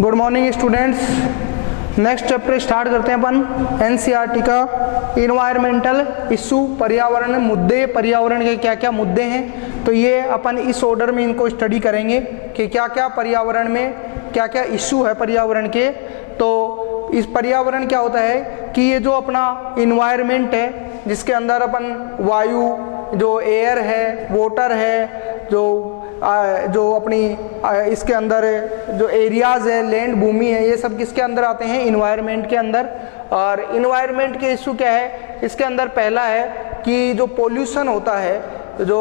Good morning students. Next chapter start करते हैं अपन NCERT का इन्वायरमेंटल इशू, पर्यावरण मुद्दे, पर्यावरण के क्या क्या मुद्दे हैं। तो ये अपन इस ऑर्डर में इनको स्टडी करेंगे कि क्या क्या पर्यावरण में क्या क्या इशू है पर्यावरण के। तो इस पर्यावरण क्या होता है कि ये जो अपना इन्वायरमेंट है जिसके अंदर अपन वायु, जो एयर है, वाटर है, जो अपनी इसके अंदर जो एरियाज़ है, लैंड, भूमि है, ये सब किसके अंदर आते हैं? इन्वायरमेंट के अंदर। और इन्वायरमेंट के इशू क्या है इसके अंदर? पहला है कि जो पोल्यूशन होता है, जो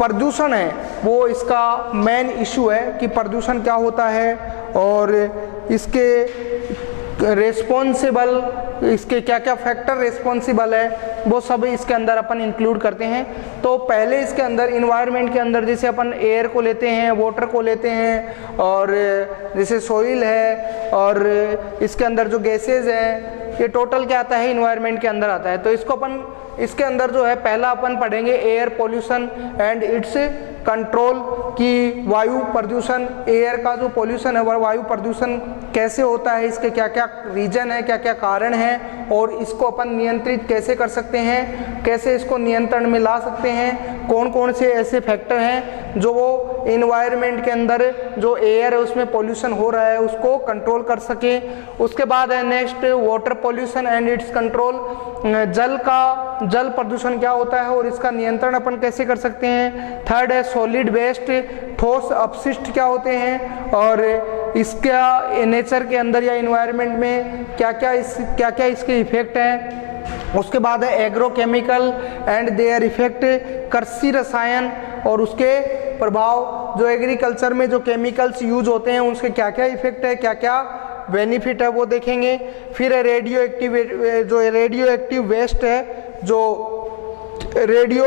प्रदूषण है, वो इसका मेन इशू है कि प्रदूषण क्या होता है और इसके रेस्पॉन्सिबल, इसके क्या क्या फैक्टर रेस्पॉन्सिबल है, वो सब इसके अंदर अपन इंक्लूड करते हैं। तो पहले इसके अंदर इन्वायरमेंट के अंदर जैसे अपन एयर को लेते हैं, वाटर को लेते हैं, और जैसे सॉइल है, और इसके अंदर जो गैसेज हैं, ये टोटल क्या आता है? इन्वायरमेंट के अंदर आता है। तो इसको अपन इसके अंदर जो है पहला अपन पढ़ेंगे air pollution and it's control, कि वायु प्रदूषण, एयर का जो पोल्यूशन है वह वायु प्रदूषण कैसे होता है, इसके क्या क्या रीजन है, क्या क्या कारण है, और इसको अपन नियंत्रित कैसे कर सकते हैं, कैसे इसको नियंत्रण में ला सकते हैं, कौन कौन से ऐसे फैक्टर हैं जो वो इन्वायरमेंट के अंदर जो एयर है उसमें पोल्यूशन हो रहा है उसको कंट्रोल कर सके। उसके बाद है next water pollution and it's control, जल प्रदूषण क्या होता है और इसका नियंत्रण अपन कैसे कर सकते हैं। थर्ड है सॉलिड वेस्ट, ठोस अपशिष्ट क्या होते हैं और इसका नेचर के अंदर या इन्वायरमेंट में क्या क्या इसके इफेक्ट हैं। उसके बाद है एग्रोकेमिकल एंड देयर इफेक्ट, कृषि रसायन और उसके प्रभाव, जो एग्रीकल्चर में जो केमिकल्स यूज होते हैं उसके क्या क्या इफेक्ट है, क्या क्या बेनिफिट है, वो देखेंगे। फिर है रेडियो एक्टिव वेस्ट है, जो रेडियो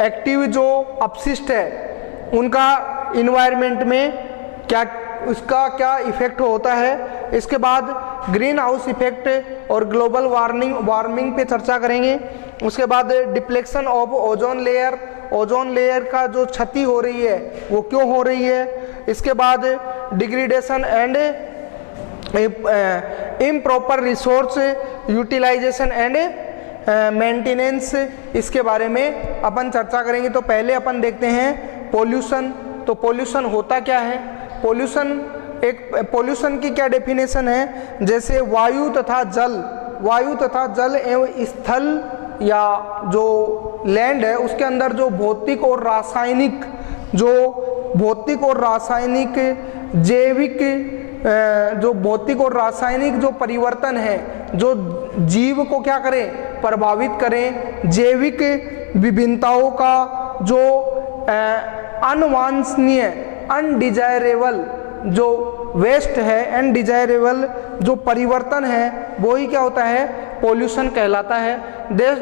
एक्टिव जो अपशिष्ट है उनका इन्वायरमेंट में क्या, उसका क्या इफेक्ट होता है। इसके बाद ग्रीन हाउस इफेक्ट और ग्लोबल वार्मिंग पे चर्चा करेंगे। उसके बाद डिप्लेक्शन ऑफ ओजोन लेयर का जो क्षति हो रही है वो क्यों हो रही है। इसके बाद degradation and improper resource utilisation and maintenance, इसके बारे में अपन चर्चा करेंगे। तो पहले अपन देखते हैं पोल्यूशन। तो पोल्यूशन होता क्या है? पोल्यूशन की क्या डेफिनेशन है? जैसे वायु तथा जल एवं स्थल या जो लैंड है उसके अंदर जो भौतिक और रासायनिक जो परिवर्तन है, जो जीव को क्या करें? प्रभावित करें। जैविक विभिन्नताओं का जो अनवांछनीय, अनडिजायरेबल जो वेस्ट है, अनडिजायरेबल जो परिवर्तन है, वो ही क्या होता है? पोल्यूशन कहलाता है।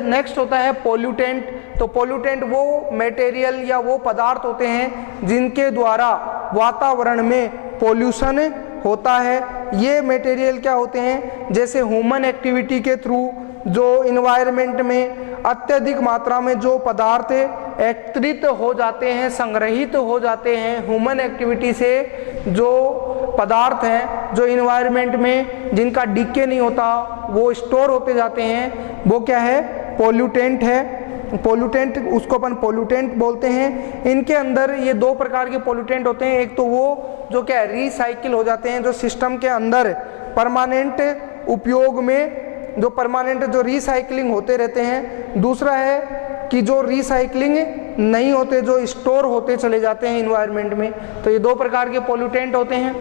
नेक्स्ट होता है पोल्यूटेंट। तो पोल्यूटेंट वो मटेरियल या वो पदार्थ होते हैं जिनके द्वारा वातावरण में पोल्यूशन होता है। ये मटेरियल क्या होते हैं? जैसे ह्यूमन एक्टिविटी के थ्रू जो इन्वायरमेंट में अत्यधिक मात्रा में जो पदार्थ एकत्रित हो जाते हैं, संग्रहित हो जाते हैं, ह्यूमन एक्टिविटी से जो पदार्थ हैं जो इन्वायरमेंट में जिनका डीके नहीं होता, वो स्टोर होते जाते हैं, वो क्या है? पोल्यूटेंट है। पोल्यूटेंट, उसको अपन पोल्यूटेंट बोलते हैं। इनके अंदर ये दो प्रकार के पोल्यूटेंट होते हैं। एक तो वो जो क्या रिसाइकिल हो जाते हैं, जो सिस्टम के अंदर परमानेंट उपयोग में जो परमानेंट जो रिसाइकलिंग होते रहते हैं। दूसरा है कि जो रिसाइकलिंग नहीं होते, जो स्टोर होते चले जाते हैं इन्वायरमेंट में। तो ये दो प्रकार के पोल्यूटेंट होते हैं।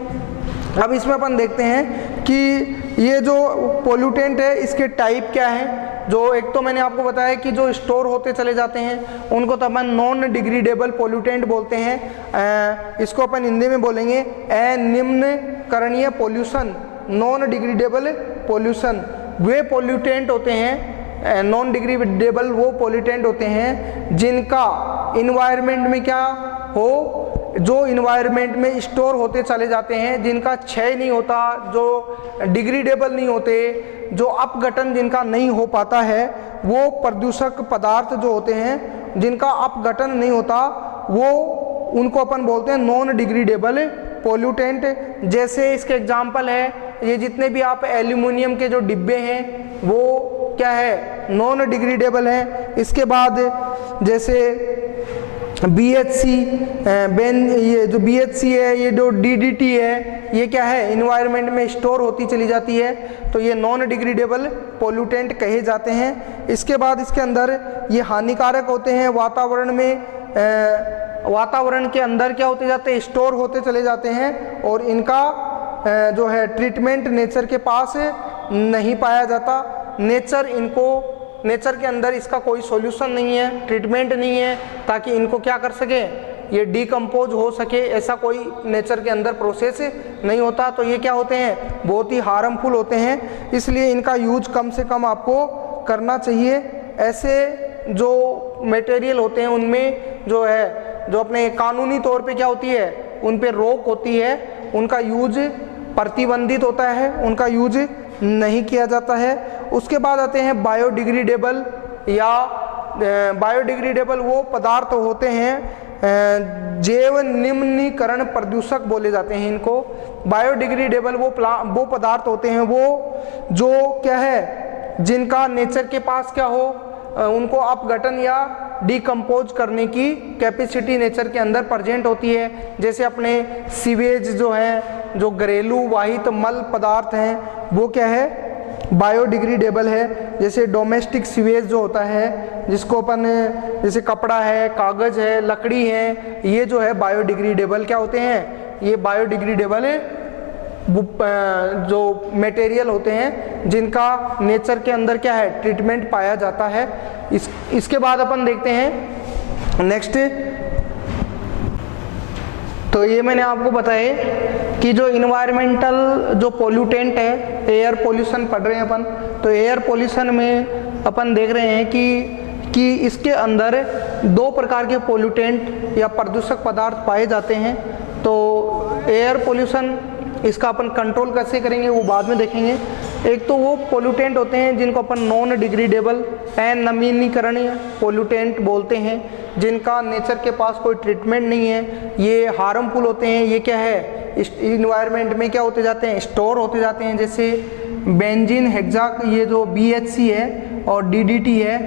अब इसमें अपन देखते हैं कि ये जो पोल्यूटेंट है इसके टाइप क्या है। जो एक तो मैंने आपको बताया कि जो स्टोर होते चले जाते हैं उनको तो अपन नॉन डिग्रेडेबल पोल्यूटेंट बोलते हैं। इसको अपन हिंदी में बोलेंगे अनिम्नकरणीय पोल्यूशन, नॉन डिग्रेडेबल पोल्यूशन। वे पोल्यूटेंट होते हैं, नॉन डिग्रेडेबल वो पोल्यूटेंट होते हैं जिनका इन्वायरमेंट में क्या हो, जो इन्वायरमेंट में स्टोर होते चले जाते हैं, जिनका क्षय नहीं होता, जो डिग्रेडेबल नहीं होते, जो अपघटन जिनका नहीं हो पाता है, वो प्रदूषक पदार्थ जो होते हैं जिनका अपघटन नहीं होता, वो उनको अपन बोलते हैं नॉन डिग्रेडेबल पोल्यूटेंट, जैसे इसके एग्जाम्पल है ये जितने भी आप एल्यूमिनियम के जो डिब्बे हैं वो क्या है, नॉन डिग्रेडेबल है। इसके बाद जैसे BHC ये जो BHC है, ये जो DDT है, ये क्या है, इन्वायरमेंट में स्टोर होती चली जाती है, तो ये नॉन डिग्रेडेबल पोल्यूटेंट कहे जाते हैं। इसके बाद इसके अंदर ये हानिकारक होते हैं, वातावरण में वातावरण के अंदर क्या होते जाते हैं, स्टोर होते चले जाते हैं, और इनका जो है ट्रीटमेंट नेचर के पास नहीं पाया जाता। नेचर के अंदर इसका कोई सॉल्यूशन नहीं है, ट्रीटमेंट नहीं है ताकि इनको क्या कर सके, ये डिकम्पोज हो सके, ऐसा कोई नेचर के अंदर प्रोसेस नहीं होता। तो ये क्या होते हैं, बहुत ही हार्मफुल होते हैं, इसलिए इनका यूज कम से कम आपको करना चाहिए। ऐसे जो मटेरियल होते हैं उनमें जो है, जो अपने कानूनी तौर पे क्या होती है, उन पे रोक होती है, उनका यूज प्रतिबंधित होता है, उनका यूज नहीं किया जाता है। उसके बाद आते हैं बायोडिग्रेडेबल, या बायोडिग्रेडेबल वो पदार्थ होते हैं जैव निम्नीकरण प्रदूषक बोले जाते हैं इनको। बायोडिग्रेडेबल वो पदार्थ होते हैं वो जो क्या है, जिनका नेचर के पास क्या हो, उनको अपघटन या डिकम्पोज करने की कैपेसिटी नेचर के अंदर प्रेजेंट होती है। जैसे अपने सीवेज जो है, जो घरेलू वाहित मल पदार्थ हैं, वो क्या है, बायोडिग्रेडेबल है। जैसे डोमेस्टिक सीवेज जो होता है, जिसको अपन जैसे कपड़ा है, कागज है, लकड़ी है, ये जो है बायोडिग्रेडेबल क्या होते हैं, ये बायोडिग्रेडेबल जो मटेरियल होते हैं जिनका नेचर के अंदर क्या है, ट्रीटमेंट पाया जाता है। इसके बाद अपन देखते हैं नेक्स्ट। तो ये मैंने आपको बताया कि जो इन्वायरमेंटल जो पोल्यूटेंट है, एयर पोल्यूशन पढ़ रहे हैं अपन, तो एयर पोल्यूशन में अपन देख रहे हैं कि इसके अंदर दो प्रकार के पोल्यूटेंट या प्रदूषक पदार्थ पाए जाते हैं। तो एयर पोल्यूशन इसका अपन कंट्रोल कैसे करेंगे वो बाद में देखेंगे। एक तो वो पोल्यूटेंट होते हैं जिनको अपन नॉन डिग्रेडेबल नवीनीकरणीय पोल्यूटेंट बोलते हैं, जिनका नेचर के पास कोई ट्रीटमेंट नहीं है, ये हार्मफुल होते हैं। ये क्या है, इन्वायरमेंट में क्या होते जाते हैं, स्टोर होते जाते हैं। जैसे बेंजीन हेक्सा, ये जो BHC है और DDT है,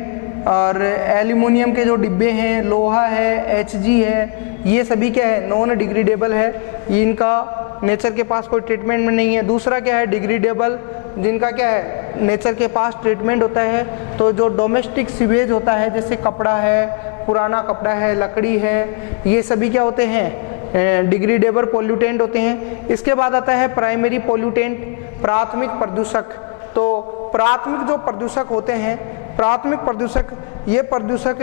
और एल्यूमिनियम के जो डिब्बे हैं, लोहा है, HG है, ये सभी क्या है, नॉन डिग्रेडेबल है, इनका नेचर के पास कोई ट्रीटमेंट में नहीं है। दूसरा क्या है, डिग्रेडेबल, जिनका क्या है, नेचर के पास ट्रीटमेंट होता है। तो जो डोमेस्टिक सीवेज होता है, जैसे कपड़ा है, पुराना कपड़ा है, लकड़ी है, ये सभी क्या होते हैं, डिग्रेडेबल पोल्यूटेंट होते हैं। इसके बाद आता है प्राइमरी पोल्यूटेंट, प्राथमिक प्रदूषक। तो प्राथमिक जो प्रदूषक होते हैं, प्राथमिक प्रदूषक, ये प्रदूषक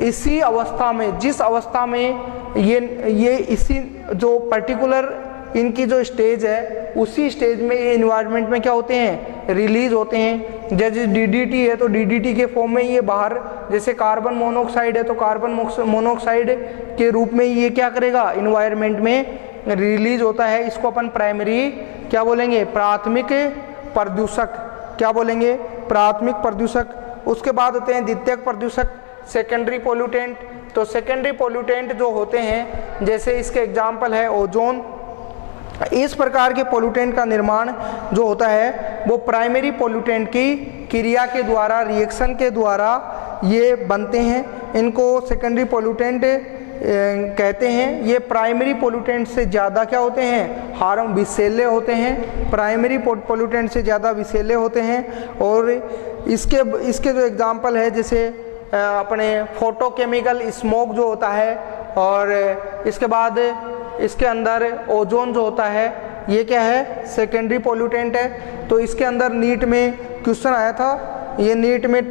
इसी अवस्था में, जिस अवस्था में ये इसी जो पर्टिकुलर इनकी जो स्टेज है, उसी स्टेज में ये इन्वायरमेंट में क्या होते हैं, रिलीज होते हैं। जैसे DDT है तो DDT के फॉर्म में ये बाहर, जैसे कार्बन मोनोऑक्साइड है तो कार्बन मोनोऑक्साइड के रूप में ये क्या करेगा, इन्वायरमेंट में रिलीज होता है। इसको अपन प्राइमरी क्या बोलेंगे, प्राथमिक प्रदूषक, क्या बोलेंगे, प्राथमिक प्रदूषक। उसके बाद होते हैं द्वितीयक प्रदूषक, सेकेंडरी पोल्यूटेंट। तो सेकेंडरी पोल्यूटेंट जो होते हैं, जैसे इसके एग्जाम्पल है ओजोन, इस प्रकार के पोल्यूटेंट का निर्माण जो होता है वो प्राइमरी पोल्यूटेंट की क्रिया के द्वारा, रिएक्शन के द्वारा ये बनते हैं। इनको सेकेंडरी पोल्यूटेंट कहते हैं। ये प्राइमरी पोल्यूटेंट से ज़्यादा क्या होते हैं, विषैले होते हैं, प्राइमरी पोल्यूटेंट से ज़्यादा विषैले होते हैं। और इसके जो एग्जाम्पल है, जैसे अपने फोटोकेमिकल स्मोक जो होता है, और इसके बाद इसके अंदर ओजोन जो होता है, ये क्या है, सेकेंडरी पोल्यूटेंट है। तो इसके अंदर नीट में क्वेश्चन आया था, ये नीट में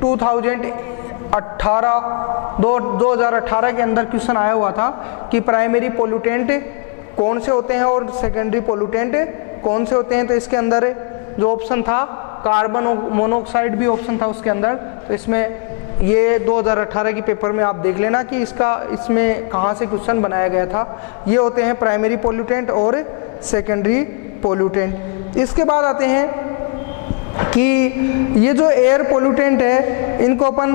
2018 के अंदर क्वेश्चन आया हुआ था कि प्राइमरी पोल्यूटेंट कौन से होते हैं और सेकेंडरी पोल्यूटेंट कौन से होते हैं। तो इसके अंदर जो ऑप्शन था, कार्बन मोनोऑक्साइड भी ऑप्शन था उसके अंदर। तो इसमें ये 2018 की पेपर में आप देख लेना कि इसमें कहाँ से क्वेश्चन बनाया गया था। ये होते हैं प्राइमरी पोल्यूटेंट और सेकेंडरी पोल्यूटेंट। इसके बाद आते हैं कि ये जो एयर पोल्यूटेंट है इनको अपन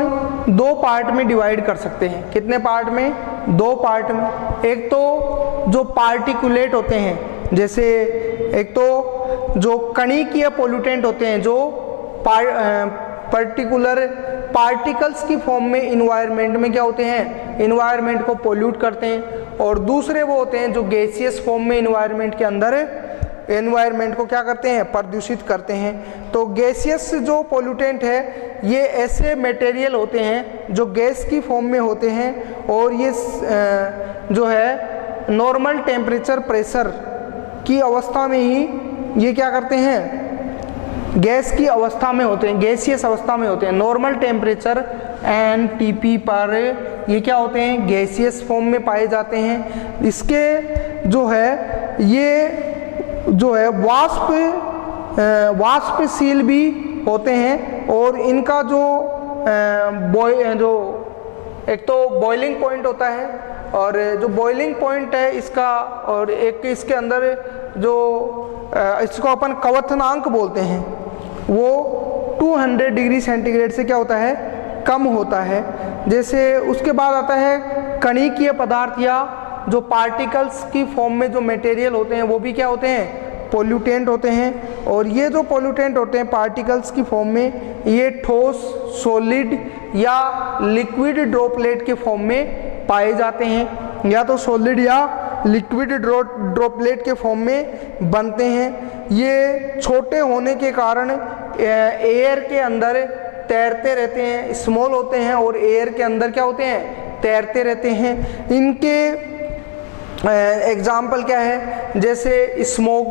दो पार्ट में डिवाइड कर सकते हैं। कितने पार्ट में? दो पार्ट में। एक तो जो पार्टिकुलेट होते हैं, जैसे एक तो जो कणिकीय पोल्यूटेंट होते हैं जो पर्टिकुलर पार्टिकल्स की फॉर्म में इन्वायरमेंट में क्या होते हैं, इन्वायरमेंट को पोल्यूट करते हैं। और दूसरे वो होते हैं जो गैसियस फॉर्म में इन्वायरमेंट के अंदर एनवायरनमेंट को क्या करते हैं, प्रदूषित करते हैं। तो गैसियस जो पोल्यूटेंट है ये ऐसे मटेरियल होते हैं जो गैस की फॉर्म में होते हैं और ये जो है नॉर्मल टेम्परेचर प्रेशर की अवस्था में ही ये क्या करते हैं, गैस की अवस्था में होते हैं, गैसियस अवस्था में होते हैं। नॉर्मल टेम्परेचर NTP पर ये क्या होते हैं, गैसियस फॉर्म में पाए जाते हैं। इसके जो है ये जो है वाष्पशील भी होते हैं और इनका जो एक तो बॉइलिंग पॉइंट होता है और जो बॉइलिंग पॉइंट है इसका, और एक इसके अंदर जो इसको अपन क्वथनांक बोलते हैं वो 200 डिग्री सेंटीग्रेड से क्या होता है, कम होता है। जैसे उसके बाद आता है कणिकीय पदार्थ या जो पार्टिकल्स की फॉर्म में जो मटेरियल होते हैं वो भी क्या होते हैं, पोल्यूटेंट होते हैं। और ये जो पोल्यूटेंट होते हैं पार्टिकल्स की फॉर्म में, ये ठोस, सॉलिड या लिक्विड ड्रॉपलेट के फॉर्म में पाए जाते हैं, या तो सॉलिड या लिक्विड ड्रॉपलेट के फॉर्म में बनते हैं। ये छोटे होने के कारण एयर के अंदर तैरते रहते हैं, स्मॉल होते हैं और एयर के अंदर क्या होते हैं, तैरते रहते हैं। इनके एग्जाम्पल क्या है, जैसे स्मोक,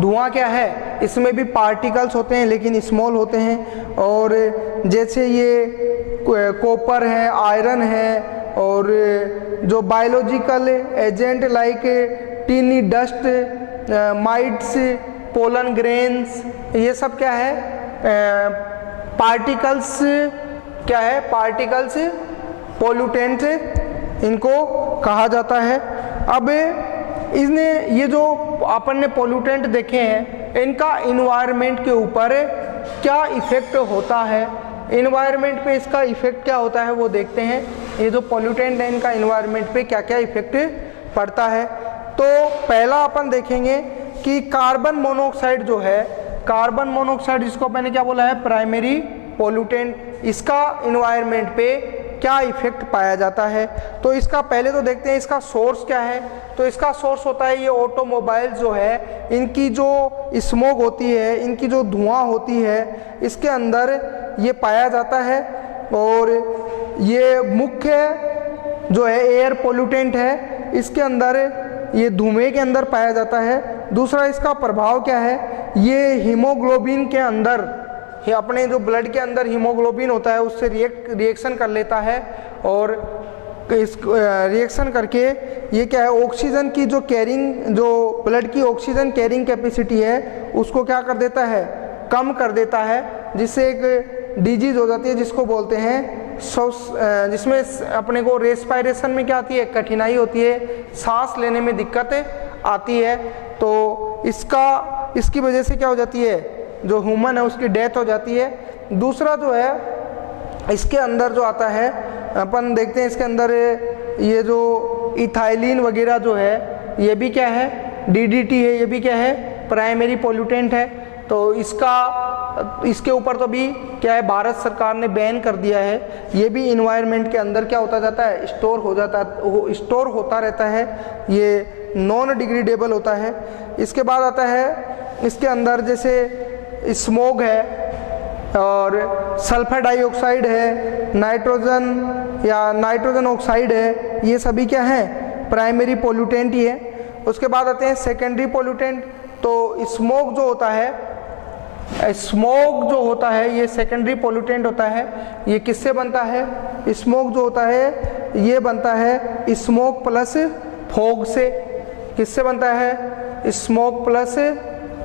धुआं क्या है, इसमें भी पार्टिकल्स होते हैं लेकिन स्मॉल होते हैं। और जैसे ये कॉपर है, आयरन है, और जो biological agent like tiny dust, mites, pollen grains, ये सब क्या है, पार्टिकल्स क्या है, पार्टिकल्स पोल्यूटेंट इनको कहा जाता है। अब इसने ये जो अपन ने पोल्यूटेंट देखे हैं इनका इन्वायरमेंट के ऊपर क्या इफेक्ट होता है, इन्वायरमेंट पे इसका इफेक्ट क्या होता है वो देखते हैं। ये जो पोल्यूटेंट है इनका इन्वायरमेंट पे क्या क्या इफेक्ट पड़ता है। तो पहला अपन देखेंगे कि कार्बन मोनोऑक्साइड जो है, कार्बन मोनोऑक्साइड जिसको मैंने क्या बोला है, प्राइमरी पोल्यूटेंट, इसका इन्वायरमेंट पे क्या इफेक्ट पाया जाता है। तो इसका पहले तो देखते हैं इसका सोर्स क्या है। तो इसका सोर्स होता है ये ऑटोमोबाइल जो है, इनकी जो स्मोक होती है, इनकी जो धुआं होती है, इसके अंदर ये पाया जाता है। और ये मुख्य जो है एयर पोल्यूटेंट है, इसके अंदर ये धुएं के अंदर पाया जाता है। दूसरा इसका प्रभाव क्या है, ये हीमोग्लोबिन के अंदर, ये अपने जो ब्लड के अंदर हीमोग्लोबिन होता है उससे रिएक्शन कर लेता है और इस रिएक्शन करके ये क्या है, ऑक्सीजन की जो कैरिंग, जो ब्लड की ऑक्सीजन कैरिंग कैपेसिटी है उसको क्या कर देता है, कम कर देता है, जिससे एक डिजीज हो जाती है जिसको बोलते हैं जिसमें अपने को रेस्पिरेशन में क्या आती है, कठिनाई होती है, सांस लेने में दिक्कत आती है। तो इसकी वजह से क्या हो जाती है, जो ह्यूमन है उसकी डेथ हो जाती है। दूसरा जो है इसके अंदर जो आता है, अपन देखते हैं इसके अंदर ये जो इथाइलिन वगैरह जो है ये भी क्या है, DDT है, ये भी क्या है, प्राइमरी पोल्यूटेंट है। तो इसके ऊपर तो भी क्या है, भारत सरकार ने बैन कर दिया है। ये भी इन्वायरमेंट के अंदर क्या होता जाता है, स्टोर होता रहता है, ये नॉन डिग्रेडेबल होता है। इसके बाद आता है इसके अंदर जैसे स्मोक है और सल्फर डाइऑक्साइड है, नाइट्रोजन ऑक्साइड है, ये सभी क्या है, प्राइमरी पोल्यूटेंट ही है। उसके बाद आते हैं सेकेंडरी पोल्यूटेंट। तो स्मोक जो होता है ये सेकेंडरी पोल्यूटेंट होता है। ये किससे बनता है, स्मोक जो होता है ये बनता है स्मोक प्लस फॉग से। किससे बनता है, स्मोक प्लस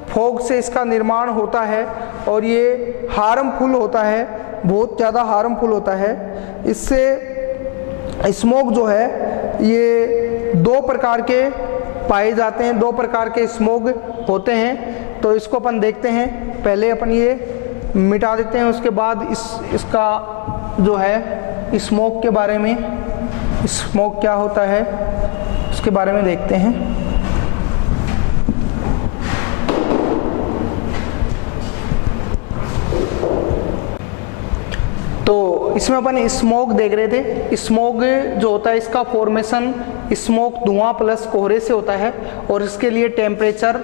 फॉग से इसका निर्माण होता है और ये हार्मफुल होता है, बहुत ज़्यादा हार्मफुल होता है। इससे स्मोक जो है ये दो प्रकार के पाए जाते हैं। 2 प्रकार के स्मोक होते हैं, तो इसको अपन देखते हैं। पहले अपन ये मिटा देते हैं, उसके बाद इसका जो है स्मोक के बारे में, स्मोक क्या होता है उसके बारे में देखते हैं। तो इसमें अपन स्मोक देख रहे थे। स्मोक जो होता है इसका फॉर्मेशन स्मोक धुआं प्लस कोहरे से होता है और इसके लिए टेम्परेचर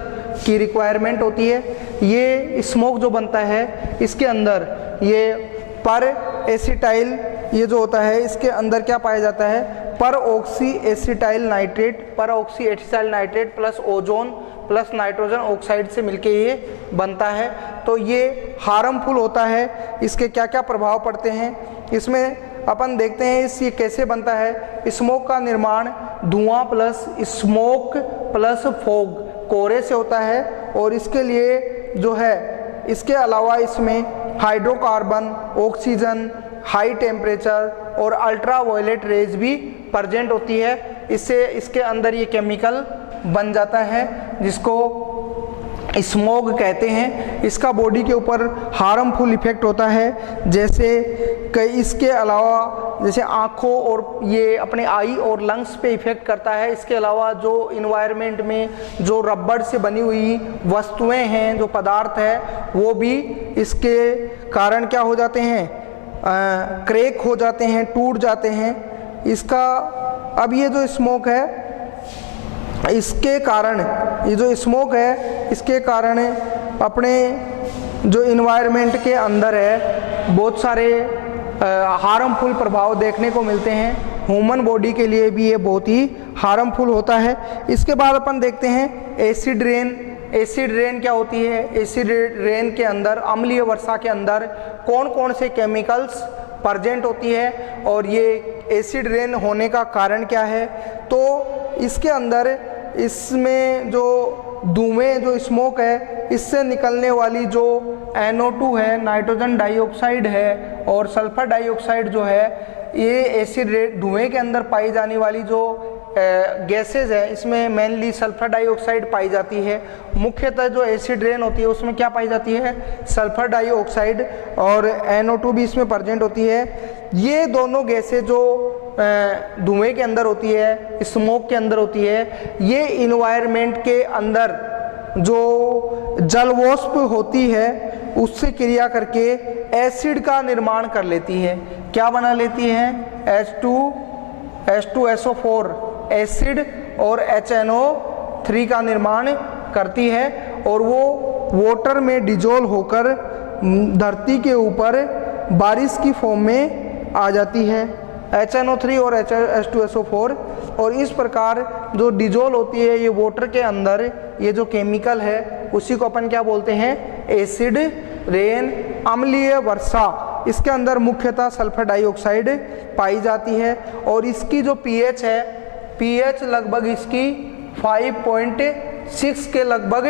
की रिक्वायरमेंट होती है। ये स्मोक जो बनता है इसके अंदर ये पर एसिटाइल ये जो होता है इसके अंदर क्या पाया जाता है, पर oxy acetyl nitrate plus ozone plus nitrogen oxide से मिलके ये बनता है। तो ये हार्मफुल होता है। इसके क्या क्या प्रभाव पड़ते हैं इसमें अपन देखते हैं। ये कैसे बनता है। स्मोक का निर्माण धुआं प्लस स्मोक प्लस फॉग कोहरे से होता है और इसके लिए जो है इसके अलावा इसमें हाइड्रोकार्बन, ऑक्सीजन, हाई टेम्परेचर और अल्ट्रावायलेट रेज भी प्रेजेंट होती है। इससे इसके अंदर ये केमिकल बन जाता है जिसको स्मोक कहते हैं। इसका बॉडी के ऊपर हार्मफुल इफेक्ट होता है, जैसे कई इसके अलावा जैसे आँखों और ये अपने आई और लंग्स पे इफेक्ट करता है। इसके अलावा जो इन्वायरमेंट में जो रबड़ से बनी हुई वस्तुएं हैं, जो पदार्थ है, वो भी इसके कारण क्या हो जाते हैं, क्रैक हो जाते हैं, टूट जाते हैं। इसका अब ये जो स्मोक है इसके कारण, ये जो स्मोक है इसके कारण अपने जो इन्वायरमेंट के अंदर है बहुत सारे हार्मफुल प्रभाव देखने को मिलते हैं। ह्यूमन बॉडी के लिए भी ये बहुत ही हार्मफुल होता है। इसके बाद अपन देखते हैं एसिड रेन। एसिड रेन क्या होती है। एसिड रेन के अंदर, अम्लीय वर्षा के अंदर कौन कौन से केमिकल्स प्रेजेंट होती है और ये एसिड रेन होने का कारण क्या है। तो इसके अंदर इसमें जो धुएं, जो स्मोक है, इससे निकलने वाली जो NO2 है, नाइट्रोजन डाइऑक्साइड है और सल्फर डाइऑक्साइड जो है, ये एसिड धुएं के अंदर पाई जाने वाली जो गैसेज है इसमें मेनली सल्फर डाइऑक्साइड पाई जाती है। मुख्यतः जो एसिड रेन होती है उसमें क्या पाई जाती है, सल्फर डाइऑक्साइड और NO2 भी इसमें प्रेजेंट होती है। ये दोनों गैसें जो धुएं के अंदर होती है, स्मोक के अंदर होती है, ये इन्वायरमेंट के अंदर जो जलवाष्प होती है उससे क्रिया करके एसिड का निर्माण कर लेती है। क्या बना लेती है, H2SO4 एसिड और HNO3 का निर्माण करती है और वो वाटर में डिजोल्व होकर धरती के ऊपर बारिश की फॉर्म में आ जाती है, HNO3 और H2SO4। और इस प्रकार जो डिजोल्व होती है ये वाटर के अंदर, ये जो केमिकल है उसी को अपन क्या बोलते हैं, एसिड रेन, अम्लीय वर्षा। इसके अंदर मुख्यतः सल्फर डाइऑक्साइड पाई जाती है और इसकी जो pH है, pH लगभग इसकी 5.6 के लगभग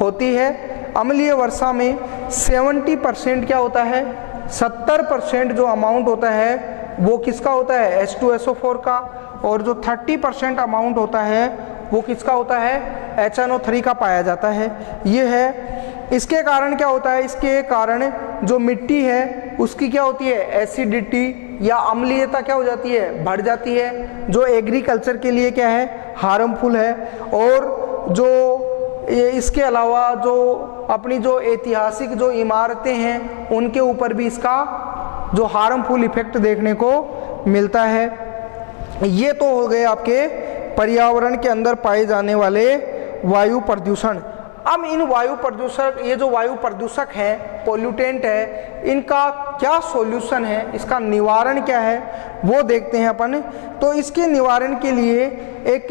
होती है। अम्लीय वर्षा में 70% क्या होता है, 70% जो अमाउंट होता है वो किसका होता है, H2SO4 का, और जो 30% अमाउंट होता है वो किसका होता है, HNO3 का पाया जाता है। ये है। इसके कारण क्या होता है, इसके कारण जो मिट्टी है उसकी क्या होती है, एसिडिटी या अम्लीयता क्या हो जाती है, बढ़ जाती है, जो एग्रीकल्चर के लिए क्या है, हार्मफुल है। और जो इसके अलावा जो अपनी जो ऐतिहासिक जो इमारतें हैं उनके ऊपर भी इसका जो हार्मफुल इफेक्ट देखने को मिलता है। ये तो हो गए आपके पर्यावरण के अंदर पाए जाने वाले वायु प्रदूषण। अब इन वायु प्रदूषक, ये जो वायु प्रदूषक हैं, पोल्यूटेंट है, इनका क्या सॉल्यूशन है, इसका निवारण क्या है वो देखते हैं अपन। तो इसके निवारण के लिए एक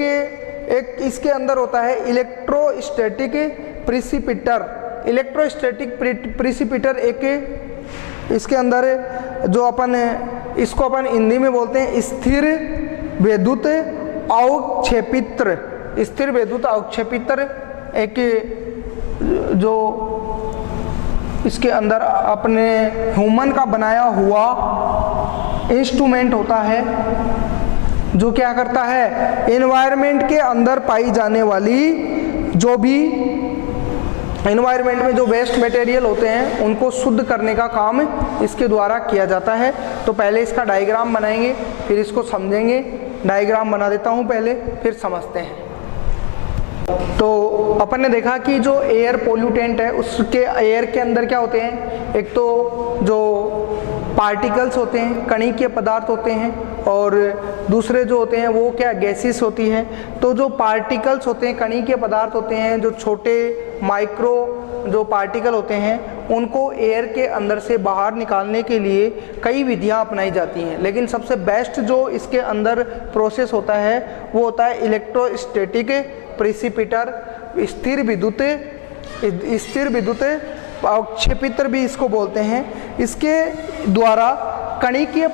इसके अंदर होता है इलेक्ट्रोस्टैटिक प्रिसिपिटर। इलेक्ट्रोस्टैटिक प्रिसिपिटर एक इसके अंदर जो अपन इसको अपन हिंदी में बोलते हैं स्थिर विद्युत अवक्षेपित्र। स्थिर विद्युत अवक्षेपित्र एक जो इसके अंदर अपने ह्यूमन का बनाया हुआ इंस्ट्रूमेंट होता है। जो क्या करता है, एनवायरनमेंट के अंदर पाई जाने वाली जो भी एनवायरनमेंट में जो वेस्ट मटेरियल होते हैं उनको शुद्ध करने का काम इसके द्वारा किया जाता है। तो पहले इसका डायग्राम बनाएंगे, फिर इसको समझेंगे। डायग्राम बना देता हूँ पहले, फिर समझते हैं। तो अपन ने देखा कि जो एयर पोल्यूटेंट है उसके एयर के अंदर क्या होते हैं, एक तो जो पार्टिकल्स होते हैं, कणिकीय पदार्थ होते हैं, और दूसरे जो होते हैं वो क्या, गैसेस होती हैं। तो जो पार्टिकल्स होते हैं, कणिकीय पदार्थ होते हैं, जो छोटे माइक्रो जो पार्टिकल होते हैं, उनको एयर के अंदर से बाहर निकालने के लिए कई विधियां अपनाई जाती हैं। लेकिन सबसे बेस्ट जो इसके अंदर प्रोसेस होता है वो होता है इलेक्ट्रोस्टैटिक प्रेसिपिटर, स्थिर विद्युत क्षेपित्र भी इसको बोलते हैं। इसके द्वारा कणिकीय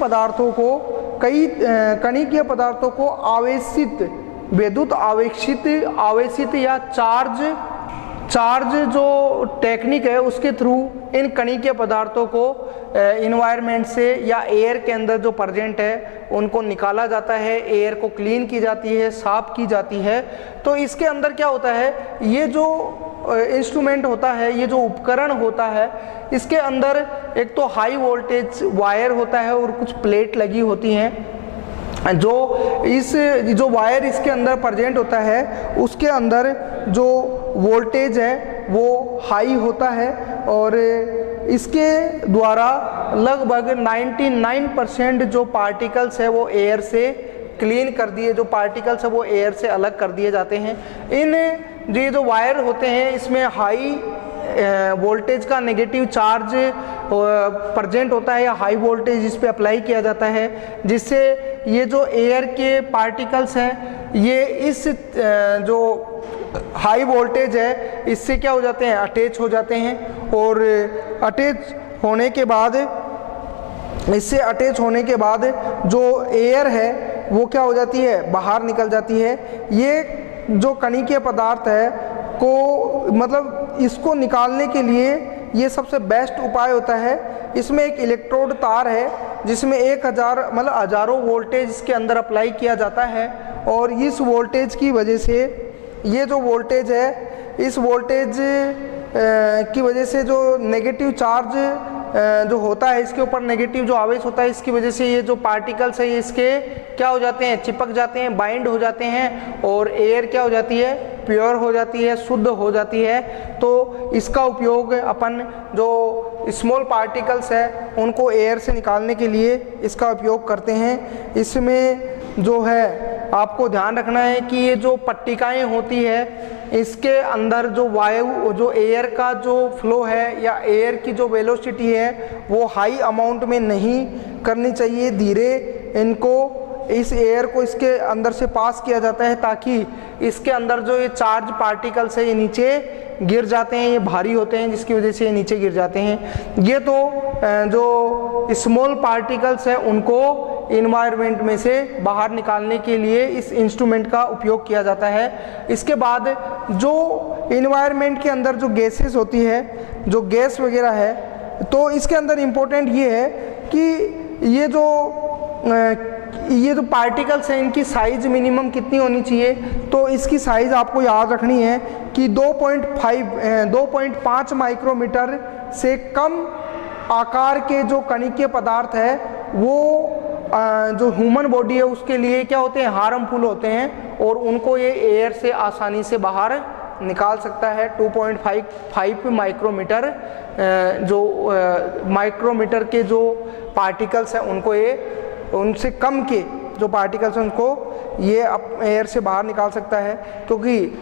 पदार्थों को आवेशित, विद्युत आवेशित या चार्ज जो टेक्निक है उसके थ्रू इन कणिकीय पदार्थों को इन्वायरमेंट से या एयर के अंदर जो प्रेजेंट है उनको निकाला जाता है, एयर को क्लीन की जाती है, साफ की जाती है। तो इसके अंदर क्या होता है, ये जो इंस्ट्रूमेंट होता है, ये जो उपकरण होता है, इसके अंदर एक तो हाई वोल्टेज वायर होता है और कुछ प्लेट लगी होती हैं। जो वायर इसके अंदर प्रेजेंट होता है उसके अंदर जो वोल्टेज है वो हाई होता है, और इसके द्वारा लगभग 99% जो पार्टिकल्स है वो एयर से क्लीन कर दिए, जो पार्टिकल्स है वो एयर से अलग कर दिए जाते हैं। ये जो वायर होते हैं इसमें हाई वोल्टेज का नेगेटिव चार्ज प्रेजेंट होता है, या हाई वोल्टेज इस पे अप्लाई किया जाता है, जिससे ये जो एयर के पार्टिकल्स हैं ये इस जो हाई वोल्टेज है इससे क्या हो जाते हैं, अटैच हो जाते हैं। और अटैच होने के बाद जो एयर है वो क्या हो जाती है, बाहर निकल जाती है। ये जो कणिकीय पदार्थ है को मतलब इसको निकालने के लिए ये सबसे बेस्ट उपाय होता है। इसमें एक इलेक्ट्रोड तार है जिसमें 1000 मतलब हजारों वोल्टेज इसके अंदर अप्लाई किया जाता है, और इस वोल्टेज की वजह से ये जो वोल्टेज है, इस वोल्टेज की वजह से जो नेगेटिव चार्ज जो होता है इसके ऊपर नेगेटिव जो आवेश होता है, इसकी वजह से ये जो पार्टिकल्स है इसके क्या हो जाते हैं, चिपक जाते हैं, बाइंड हो जाते हैं, और एयर क्या हो जाती है, प्योर हो जाती है, शुद्ध हो जाती है। तो इसका उपयोग अपन जो स्मॉल पार्टिकल्स है उनको एयर से निकालने के लिए इसका उपयोग करते हैं। इसमें जो है आपको ध्यान रखना है कि ये जो पट्टिकाएं होती है इसके अंदर जो वायु, जो एयर का जो फ्लो है या एयर की जो वेलोसिटी है वो हाई अमाउंट में नहीं करनी चाहिए। धीरे इनको इस एयर को इसके अंदर से पास किया जाता है ताकि इसके अंदर जो ये चार्ज पार्टिकल्स है ये नीचे गिर जाते हैं, ये भारी होते हैं जिसकी वजह से ये नीचे गिर जाते हैं। ये तो जो स्मॉल पार्टिकल्स है उनको इन्वायरमेंट में से बाहर निकालने के लिए इस इंस्ट्रूमेंट का उपयोग किया जाता है। इसके बाद जो इन्वायरमेंट के अंदर जो गैसेस होती है, जो गैस वगैरह है, तो इसके अंदर इम्पोर्टेंट ये है कि ये जो पार्टिकल्स हैं इनकी साइज मिनिमम कितनी होनी चाहिए। तो इसकी साइज आपको याद रखनी है कि 2.5 माइक्रोमीटर से कम आकार के जो कणिकीय पदार्थ है वो जो ह्यूमन बॉडी है उसके लिए क्या होते हैं, हार्मफुल होते हैं, और उनको ये एयर से आसानी से बाहर निकाल सकता है। 2.5 माइक्रोमीटर जो माइक्रोमीटर के जो पार्टिकल्स हैं उनको ये, उनसे कम के जो पार्टिकल्स हैं उनको ये एयर से बाहर निकाल सकता है, क्योंकि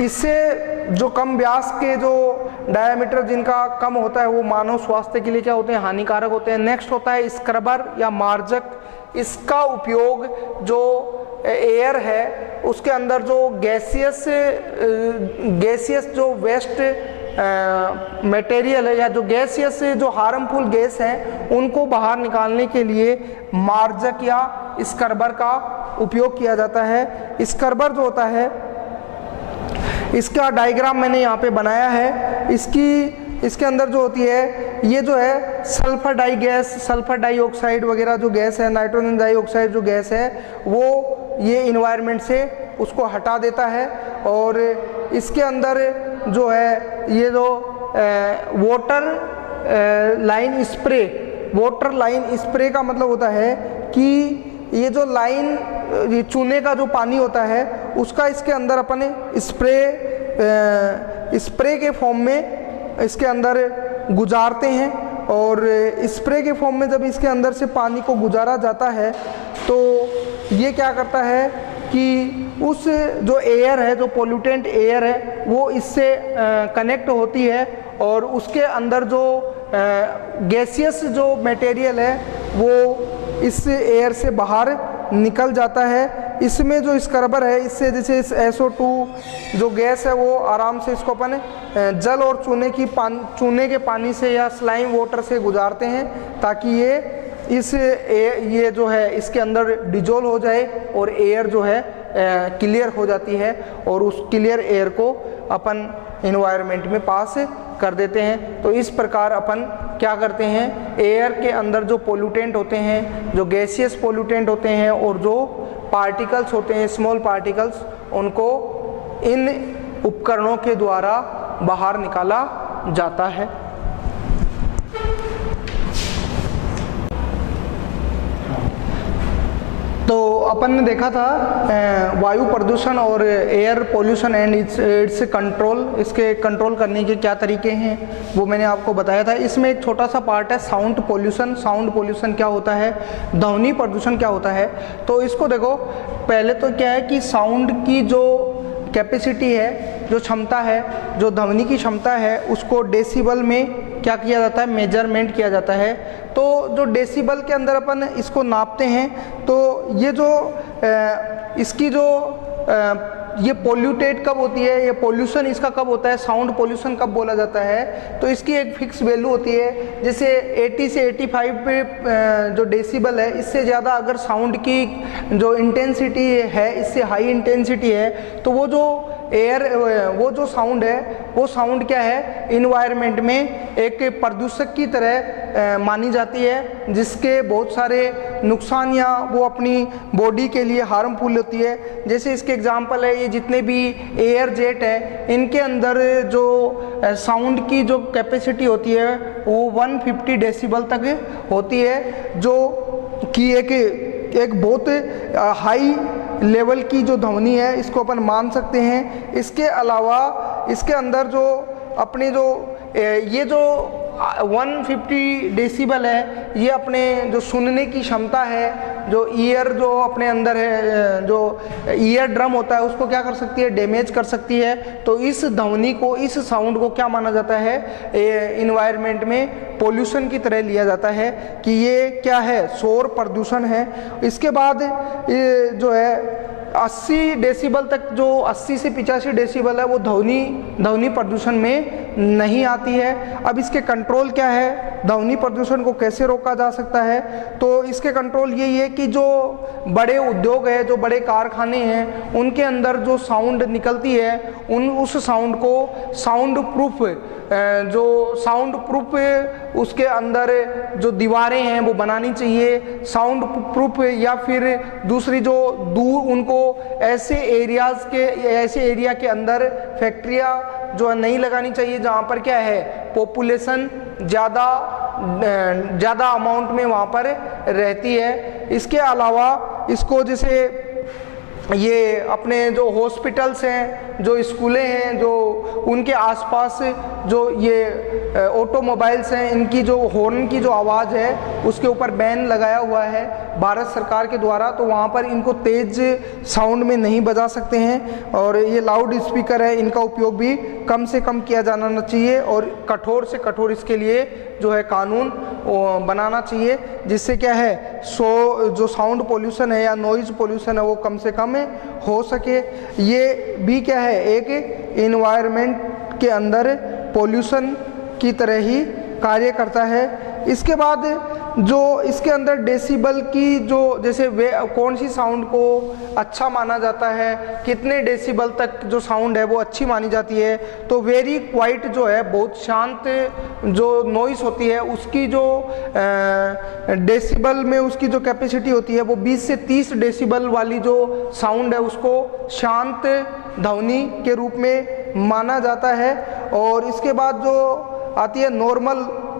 इससे जो कम व्यास के जो डायमीटर जिनका कम होता है वो मानव स्वास्थ्य के लिए क्या होते हैं, हानिकारक होते हैं। नेक्स्ट होता है स्क्रबर या मार्जक। इसका उपयोग जो एयर है उसके अंदर जो गैसियस जो वेस्ट मटेरियल है या जो गैसियस जो हार्मफुल गैस हैं उनको बाहर निकालने के लिए मार्जक या स्क्रबर का उपयोग किया जाता है। स्क्रबर जो होता है इसका डायग्राम मैंने यहाँ पे बनाया है। इसके अंदर जो होती है ये जो है सल्फर डाई गैस, सल्फर डाइऑक्साइड वगैरह जो गैस है, नाइट्रोजन डाइऑक्साइड जो गैस है वो ये इन्वायरमेंट से उसको हटा देता है। और इसके अंदर जो है ये जो water line spray, water line spray का मतलब होता है कि ये जो लाइन, ये चूने का जो पानी होता है उसका इसके अंदर अपन स्प्रे के फॉर्म में इसके अंदर गुजारते हैं। और स्प्रे के फॉर्म में जब इसके अंदर से पानी को गुजारा जाता है तो ये क्या करता है कि उस जो एयर है, जो पोल्यूटेंट एयर है, वो इससे कनेक्ट होती है और उसके अंदर जो गैसियस जो मटेरियल है वो इस एयर से बाहर निकल जाता है। इसमें जो स्क्रबर है, इससे जैसे इस SO2 जो गैस है वो आराम से इसको अपन जल और चूने के पानी से या स्लाइम वाटर से गुजारते हैं ताकि ये जो है इसके अंदर डिजोल्व हो जाए और एयर जो है क्लियर हो जाती है और उस क्लियर एयर को अपन एनवायरनमेंट में पास कर देते हैं। तो इस प्रकार अपन क्या करते हैं, एयर के अंदर जो पोल्यूटेंट होते हैं, जो गैसियस पोल्यूटेंट होते हैं और जो पार्टिकल्स होते हैं, स्मॉल पार्टिकल्स, उनको इन उपकरणों के द्वारा बाहर निकाला जाता है। तो अपन ने देखा था वायु प्रदूषण और air pollution and it's control, इसके कंट्रोल करने के क्या तरीके हैं वो मैंने आपको बताया था। इसमें एक छोटा सा पार्ट है साउंड पोल्यूशन। साउंड पोल्यूशन क्या होता है, ध्वनि प्रदूषण क्या होता है। तो इसको देखो, पहले तो क्या है कि साउंड की जो कैपेसिटी है, जो क्षमता है, जो ध्वनि की क्षमता है, उसको डेसिबल में क्या किया जाता है, मेजरमेंट किया जाता है। तो जो डेसिबल के अंदर अपन इसको नापते हैं तो ये जो इसकी जो ये पोल्यूटेड कब होती है, ये पोल्यूशन इसका कब होता है, साउंड पोल्यूशन कब बोला जाता है, तो इसकी एक फिक्स वैल्यू होती है। जैसे 80 से 85 पे जो डेसिबल है, इससे ज़्यादा अगर साउंड की जो इंटेंसिटी है, इससे हाई इंटेंसिटी है, तो वो जो एयर, वो जो साउंड है, वो साउंड क्या है, इन्वायरमेंट में एक प्रदूषक की तरह मानी जाती है, जिसके बहुत सारे नुकसान या वो अपनी बॉडी के लिए हार्मफुल होती है। जैसे इसके एग्जांपल है, ये जितने भी एयर जेट है, इनके अंदर जो साउंड की जो कैपेसिटी होती है वो 150 डेसिबल तक होती है, जो कि एक बहुत हाई लेवल की जो ध्वनि है, इसको अपन मान सकते हैं। इसके अलावा इसके अंदर जो अपने जो ये जो 150 डेसिबल है, ये अपने जो सुनने की क्षमता है, जो ईयर जो अपने अंदर है, जो ईयर ड्रम होता है, उसको क्या कर सकती है, डैमेज कर सकती है। तो इस ध्वनि को, इस साउंड को क्या माना जाता है, इन्वायरमेंट में पोल्यूशन की तरह लिया जाता है कि ये क्या है, शोर प्रदूषण है। इसके बाद ये जो है 80 डेसिबल तक, जो 80 से 85 डेसिबल है, वो ध्वनि प्रदूषण में नहीं आती है। अब इसके कंट्रोल क्या है, ध्वनि प्रदूषण को कैसे रोका जा सकता है, तो इसके कंट्रोल यही है कि जो बड़े उद्योग है, जो बड़े कारखाने हैं, उनके अंदर जो साउंड निकलती है, उस साउंड को साउंड प्रूफ, जो साउंड प्रूफ उसके अंदर जो दीवारें हैं वो बनानी चाहिए साउंड प्रूफ, या फिर दूसरी जो दूर उनको ऐसे एरिया के अंदर फैक्ट्रियां जो नहीं लगानी चाहिए जहाँ पर क्या है, पॉपुलेशन ज़्यादा अमाउंट में वहाँ पर रहती है। इसके अलावा इसको जैसे ये अपने जो हॉस्पिटल्स हैं, जो स्कूलें हैं, जो उनके आसपास जो ये ऑटोमोबाइल्स हैं, इनकी जो हॉर्न की जो आवाज़ है, उसके ऊपर बैन लगाया हुआ है भारत सरकार के द्वारा। तो वहाँ पर इनको तेज़ साउंड में नहीं बजा सकते हैं। और ये लाउड स्पीकर है, इनका उपयोग भी कम से कम किया जाना चाहिए और कठोर से कठोर इसके लिए जो है कानून बनाना चाहिए, जिससे क्या है, जो साउंड पोल्यूशन है या नॉइज़ पोल्यूशन है वो कम से कम हो सके। ये भी क्या है, एक इन्वायरमेंट के अंदर पोल्यूशन की तरह ही कार्य करता है। इसके बाद जो इसके अंदर डेसिबल की जो जैसे वे कौन सी साउंड को अच्छा माना जाता है, कितने डेसिबल तक जो साउंड है वो अच्छी मानी जाती है, तो वेरी क्वाइट जो है बहुत शांत जो नॉइस होती है उसकी जो डेसिबल में उसकी जो कैपेसिटी होती है वो 20 से 30 डेसिबल वाली जो साउंड है उसको शांत ध्वनि के रूप में माना जाता है। और इसके बाद जो आती है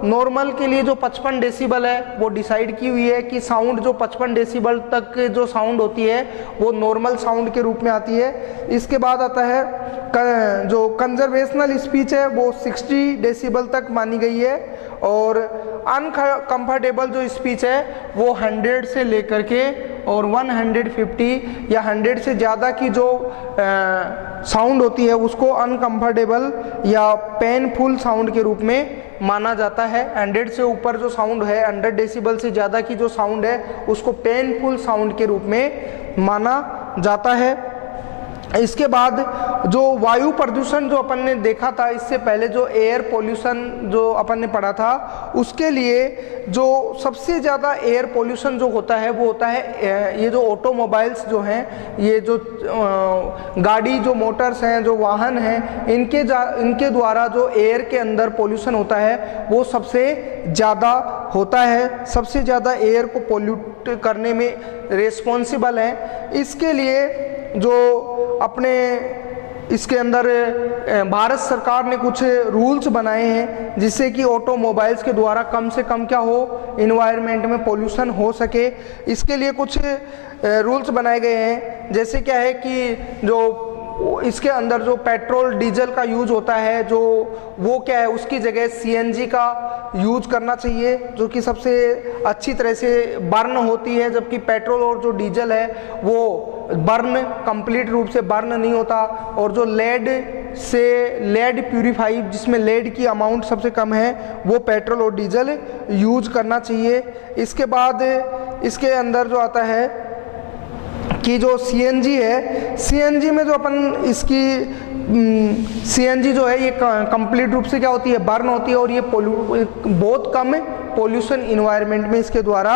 नॉर्मल के लिए जो 55 डेसिबल है वो डिसाइड की हुई है कि साउंड जो 55 डेसिबल तक जो साउंड होती है वो नॉर्मल साउंड के रूप में आती है। इसके बाद आता है जो कंजर्वेशनल स्पीच है वो 60 डेसिबल तक मानी गई है। और अनकंफर्टेबल जो स्पीच है वो 100 से लेकर के और 150 या 100 से ज़्यादा की जो साउंड होती है उसको अनकंफर्टेबल या पेनफुल साउंड के रूप में माना जाता है। 100 से ऊपर जो साउंड है, 100 डेसिबल से ज़्यादा की जो साउंड है उसको पेनफुल साउंड के रूप में माना जाता है। इसके बाद जो वायु प्रदूषण जो अपन ने देखा था इससे पहले, जो एयर पोल्यूशन जो अपन ने पढ़ा था, उसके लिए जो सबसे ज़्यादा एयर पोल्यूशन जो होता है वो होता है ये जो ऑटोमोबाइल्स जो हैं, ये जो गाड़ी जो मोटर्स हैं, जो वाहन हैं, इनके द्वारा जो एयर के अंदर पोल्यूशन होता है वो सबसे ज़्यादा होता है, सबसे ज़्यादा एयर को पोल्यूट करने में रिस्पॉन्सिबल है। इसके लिए जो अपने इसके अंदर भारत सरकार ने कुछ रूल्स बनाए हैं जिससे कि ऑटोमोबाइल्स के द्वारा कम से कम क्या हो, इन्वायरमेंट में पोल्यूशन हो सके। इसके लिए कुछ रूल्स बनाए गए हैं। जैसे क्या है कि जो इसके अंदर जो पेट्रोल डीजल का यूज होता है जो वो क्या है उसकी जगह सीएनजी का यूज करना चाहिए, जो कि सबसे अच्छी तरह से बर्न होती है, जबकि पेट्रोल और जो डीजल है वो बर्न कंप्लीट रूप से बर्न नहीं होता। और जो लेड प्यूरिफाई, जिसमें लेड की अमाउंट सबसे कम है, वो पेट्रोल और डीजल यूज करना चाहिए। इसके बाद इसके अंदर जो आता है कि जो सीएनजी है, सीएनजी में जो अपन इसकी सीएनजी जो है ये कंप्लीट रूप से क्या होती है, बर्न होती है, और ये बहुत कम पोल्यूशन इन्वायरमेंट में इसके द्वारा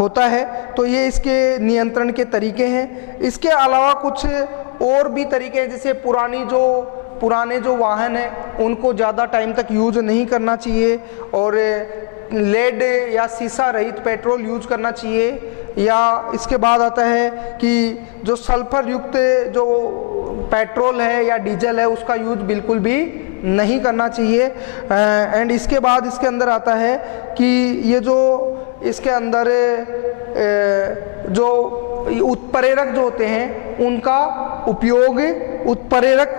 होता है। तो ये इसके नियंत्रण के तरीके हैं। इसके अलावा कुछ और भी तरीके हैं, जैसे पुराने जो वाहन हैं उनको ज़्यादा टाइम तक यूज नहीं करना चाहिए, और लेड या सीसा रहित पेट्रोल यूज करना चाहिए। या इसके बाद आता है कि जो सल्फर युक्त जो पेट्रोल है या डीजल है उसका यूज बिल्कुल भी नहीं करना चाहिए। एंड इसके बाद इसके अंदर आता है कि ये जो इसके अंदर जो उत्प्रेरक जो होते हैं उनका उपयोग, उत्प्रेरक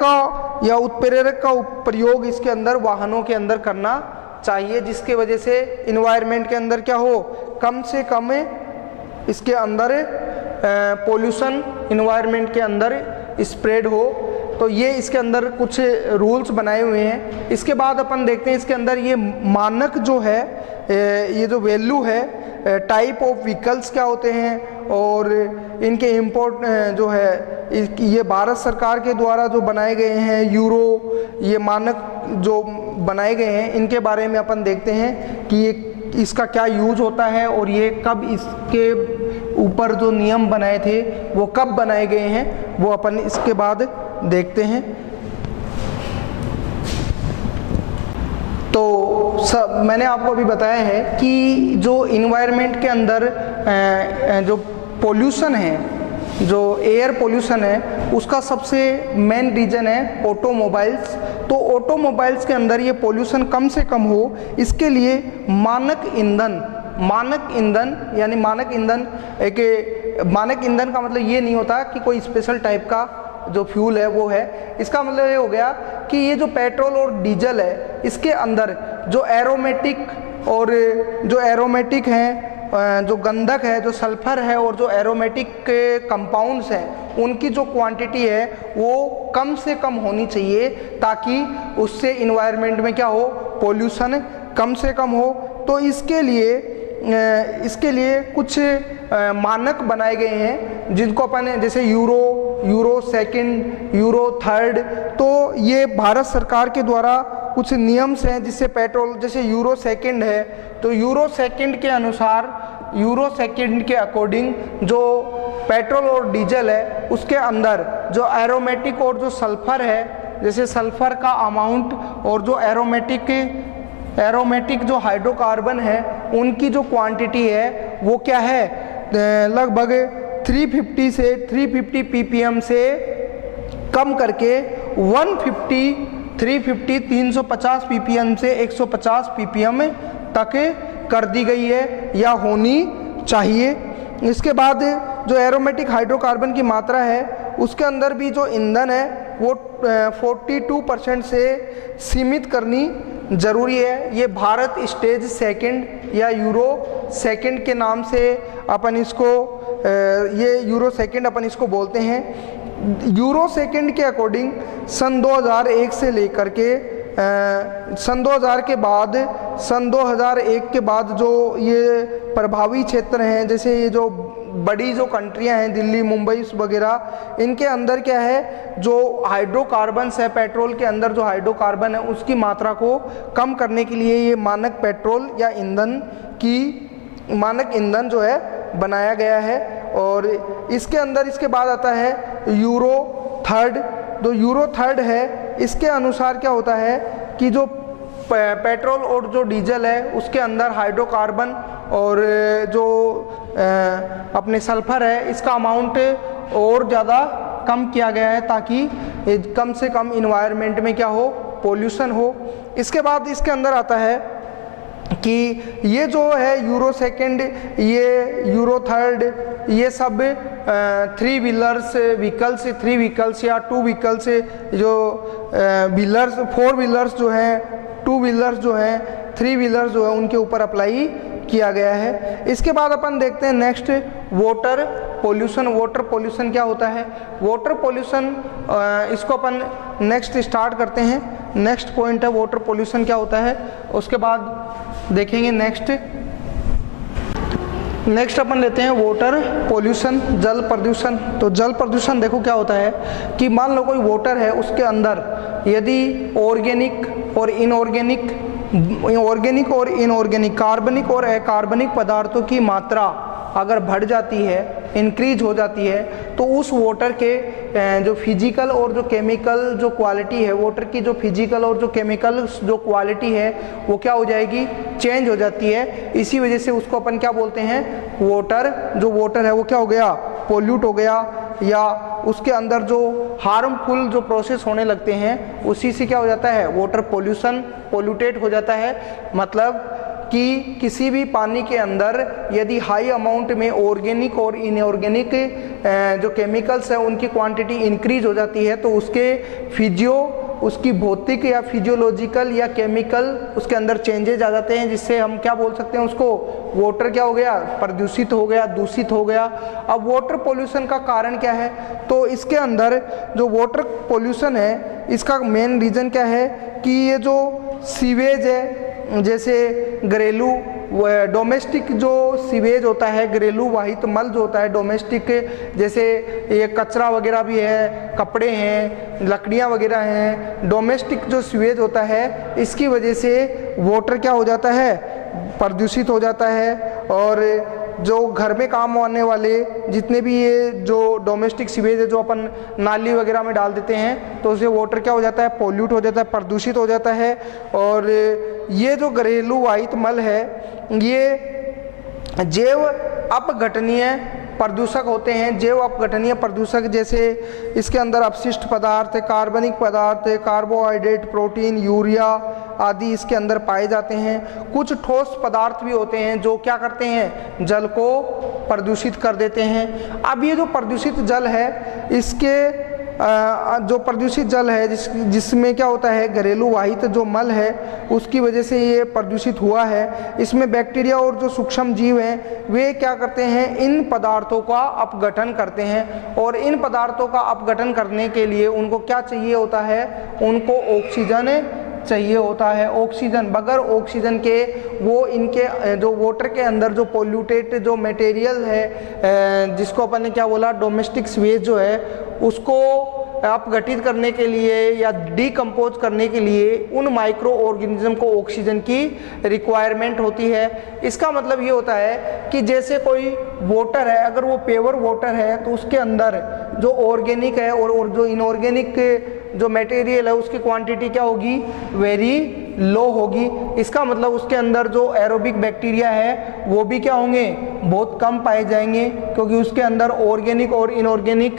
का प्रयोग इसके अंदर वाहनों के अंदर करना चाहिए, जिसके वजह से इन्वायरमेंट के अंदर क्या हो, कम से कम इसके अंदर पोल्यूशन इन्वायरमेंट के अंदर स्प्रेड हो। तो ये इसके अंदर कुछ रूल्स बनाए हुए हैं। इसके बाद अपन देखते हैं इसके अंदर ये मानक जो है, ये जो वैल्यू है, टाइप ऑफ व्हीकल्स क्या होते हैं और इनके इंपोर्ट जो है ये भारत सरकार के द्वारा जो बनाए गए हैं, यूरो ये मानक जो बनाए गए हैं, इनके बारे में अपन देखते हैं कि ये इसका क्या यूज होता है और ये कब इसके ऊपर जो नियम बनाए थे वो कब बनाए गए हैं, वो अपन इसके बाद देखते हैं। तो मैंने आपको अभी बताया है कि जो इन्वायरमेंट के अंदर जो पोल्यूशन है, जो एयर पोल्यूशन है, उसका सबसे मेन रीजन है ऑटोमोबाइल्स। तो ऑटोमोबाइल्स के अंदर ये पोल्यूशन कम से कम हो, इसके लिए मानक ईंधन यानी मानक ईंधन का मतलब ये नहीं होता कि कोई स्पेशल टाइप का जो फ्यूल है वो है। इसका मतलब ये हो गया कि ये जो पेट्रोल और डीजल है इसके अंदर जो एरोमेटिक हैं, जो गंधक है, जो सल्फर है और जो एरोमेटिक कंपाउंड्स हैं, उनकी जो क्वांटिटी है वो कम से कम होनी चाहिए, ताकि उससे इन्वायरमेंट में क्या हो, पोल्यूशन कम से कम हो। तो इसके लिए कुछ मानक बनाए गए हैं जिनको अपन जैसे यूरो सेकंड, यूरो थर्ड, तो ये भारत सरकार के द्वारा कुछ नियम्स हैं जिससे पेट्रोल, जैसे यूरो सेकंड है, तो यूरो सेकंड के अनुसार, यूरो सेकंड के अकॉर्डिंग जो पेट्रोल और डीजल है उसके अंदर जो एरोमेटिक और जो सल्फर है, जैसे सल्फर का अमाउंट और जो एरोमेटिक जो हाइड्रोकार्बन है उनकी जो क्वांटिटी है वो क्या है, लगभग 350 से 350 ppm से कम करके 350 ppm से 150 ppm तक कर दी गई है या होनी चाहिए। इसके बाद जो एरोमेटिक हाइड्रोकार्बन की मात्रा है उसके अंदर भी जो ईंधन है वो 42% से सीमित करनी जरूरी है। ये भारत स्टेज सेकंड या यूरो सेकंड के नाम से अपन इसको, ये यूरो सेकंड अपन इसको बोलते हैं। यूरो सेकंड के अकॉर्डिंग सन 2001 से लेकर के सन 2000 के बाद, सन 2001 के बाद जो ये प्रभावी क्षेत्र हैं, जैसे ये जो बड़ी जो कंट्रियां हैं दिल्ली, मुंबई वगैरह, इनके अंदर क्या है, जो हाइड्रोकार्बन्स है, पेट्रोल के अंदर जो हाइड्रोकार्बन है उसकी मात्रा को कम करने के लिए ये मानक पेट्रोल या ईंधन की मानक ईंधन जो है बनाया गया है। और इसके अंदर इसके बाद आता है यूरो थर्ड। जो यूरो थर्ड है इसके अनुसार क्या होता है कि जो पेट्रोल और जो डीजल है उसके अंदर हाइड्रोकार्बन और जो अपने सल्फर है इसका अमाउंट और ज़्यादा कम किया गया है ताकि कम से कम इन्वायरमेंट में क्या हो, पोल्यूशन हो। इसके बाद इसके अंदर आता है कि ये जो है यूरो सेकंड, ये यूरो थर्ड, ये सब 3 व्हीलर्स व्हीकल्स, 3 व्हीकल्स या 2 व्हीकल्स, जो व्हीलर्स 4 व्हीलर्स जो हैं, 2 व्हीलर्स जो हैं, 3 व्हीलर्स जो है उनके ऊपर अप्लाई किया गया है। इसके बाद अपन देखते हैं next water pollution. Water pollution क्या होता है? वाटर पोल्यूशन इसको अपन नेक्स्ट स्टार्ट करते हैं। नेक्स्ट पॉइंट है वाटर पोल्यूशन क्या होता है, उसके बाद देखेंगे नेक्स्ट अपन लेते हैं वाटर पोल्यूशन, जल प्रदूषण। तो जल प्रदूषण देखो क्या होता है कि मान लो कोई वाटर है उसके अंदर यदि ऑर्गेनिक और इनऑर्गेनिक, कार्बनिक और अकार्बनिक पदार्थों की मात्रा अगर बढ़ जाती है, इंक्रीज हो जाती है, तो उस वाटर के जो फिजिकल और जो केमिकल जो क्वालिटी है, वाटर की जो फिजिकल और जो केमिकल जो क्वालिटी है वो क्या हो जाएगी, चेंज हो जाती है। इसी वजह से उसको अपन क्या बोलते हैं, वाटर, जो वाटर है वो क्या हो गया, पोल्यूट हो गया, या उसके अंदर जो हार्मफुल जो प्रोसेस होने लगते हैं उसी से क्या हो जाता है, वाटर पोल्यूशन, पोल्यूटेड हो जाता है। मतलब कि किसी भी पानी के अंदर यदि हाई अमाउंट में ऑर्गेनिक और इनऑर्गेनिक जो केमिकल्स हैं उनकी क्वांटिटी इंक्रीज हो जाती है, तो उसकी भौतिक या फिजियोलॉजिकल या केमिकल उसके अंदर चेंजेज आ जाते हैं, जिससे हम क्या बोल सकते हैं, उसको वाटर क्या हो गया, प्रदूषित हो गया, दूषित हो गया। अब वाटर पोल्यूशन का कारण क्या है, तो इसके अंदर जो वाटर पोल्यूशन है इसका मेन रीज़न क्या है कि ये जो सीवेज है, जैसे घरेलू डोमेस्टिक जो सीवेज होता है, घरेलू वाहित मल जो होता है डोमेस्टिक, जैसे ये कचरा वगैरह भी है, कपड़े हैं, लकड़ियाँ वगैरह हैं, डोमेस्टिक जो सीवेज होता है इसकी वजह से वाटर क्या हो जाता है, प्रदूषित हो जाता है। और जो घर में काम आने वाले जितने भी ये जो डोमेस्टिक सीवेज है जो अपन नाली वगैरह में डाल देते हैं, तो उससे वाटर क्या हो जाता है, पोल्यूट हो जाता है, प्रदूषित हो जाता है। और ये जो घरेलू वाहित मल है ये जैव अपघटनीय प्रदूषक होते हैं। जैव अपघटनीय प्रदूषक जैसे इसके अंदर अपशिष्ट पदार्थ, कार्बनिक पदार्थ, कार्बोहाइड्रेट, प्रोटीन, यूरिया आदि इसके अंदर पाए जाते हैं। कुछ ठोस पदार्थ भी होते हैं जो क्या करते हैं, जल को प्रदूषित कर देते हैं। अब ये जो प्रदूषित जल है, इसके जो प्रदूषित जल है जिसमें क्या होता है, घरेलू वाहित जो मल है उसकी वजह से ये प्रदूषित हुआ है। इसमें बैक्टीरिया और जो सूक्ष्म जीव हैं वे क्या करते हैं, इन पदार्थों का अपघटन करते हैं। और इन पदार्थों का अपघटन करने के लिए उनको क्या चाहिए होता है, उनको ऑक्सीजन चाहिए होता है। ऑक्सीजन, बगैर ऑक्सीजन के वो इनके जो वाटर के अंदर जो पोल्यूटेड जो मटेरियल है, जिसको अपन ने क्या बोला, डोमेस्टिक सीवेज जो है, उसको अपघटित करने के लिए या डीकम्पोज करने के लिए उन माइक्रो ऑर्गेनिज्म को ऑक्सीजन की रिक्वायरमेंट होती है। इसका मतलब ये होता है कि जैसे कोई वाटर है, अगर वो प्योर वाटर है तो उसके अंदर जो ऑर्गेनिक है और जो इनऑर्गेनिक जो मटेरियल है उसकी क्वांटिटी क्या होगी, वेरी लो होगी। इसका मतलब उसके अंदर जो एरोबिक बैक्टीरिया है वो भी क्या होंगे, बहुत कम पाए जाएंगे, क्योंकि उसके अंदर ऑर्गेनिक और इनऑर्गेनिक